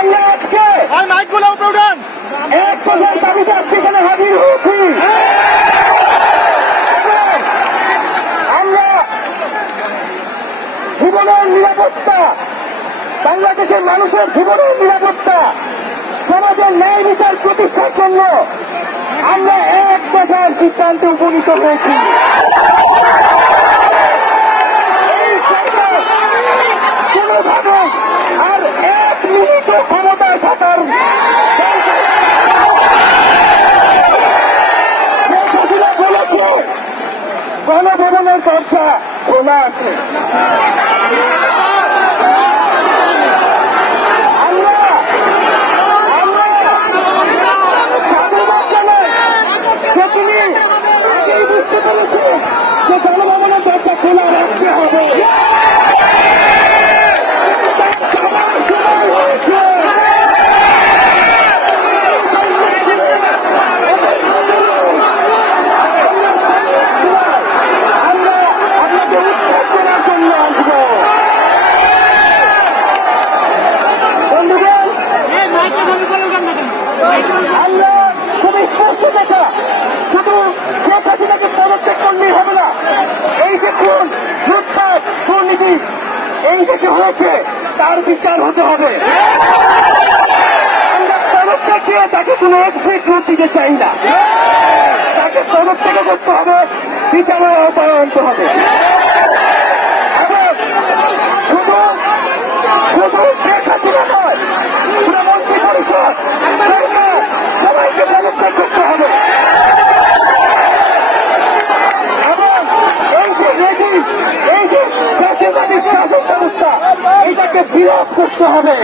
আমরা আজকে এক দফার দাবিতে আজকে এখানে হাজির হয়েছি। আমরা জীবনের নিরাপত্তা, বাংলাদেশের মানুষের জীবনের নিরাপত্তা, সমাজের ন্যায় বিচার প্রতিষ্ঠার জন্য আমরা এক দফার সিদ্ধান্তে উপনীত হয়েছি। এই সরকার কোনোভাবে আর এক মিনিটও ক্ষমতায় থাকার বলেছে গণভবনের দরজা খোলা আছে। বুঝতে পেরেছি যে গণভবনের দরজা খোলা রাখতে হবে। আমরা আপনাকে উৎখাত করার জন্য আসবো। বন্ধুগণ, আমরা খুবই স্পষ্ট কথা, শুধু শেখ হাসিনাকে পদত্যাগ করলেই হবে না। এই যে খুন, লুটপাট, দুর্নীতি এই দেশে হয়েছে তার বিচার হতে হবে। আমরা পদত্যাগ দিয়ে তাকে কোনো এক্সিট রুট দিতে চাই না। তাকে পদত্যাগ করতে হবে, বিচারের আওতায় আনতে হবে। এবং শুধু শেখ হাসিনা নয়, পুরো মন্ত্রী পরিষদ, সরকার সবাইকে পদত্যাগ করতে হবে। এই যে জাতীয়তাবাদী শাসন ব্যবস্থা, এটাকে বিরোধ করতে হবে।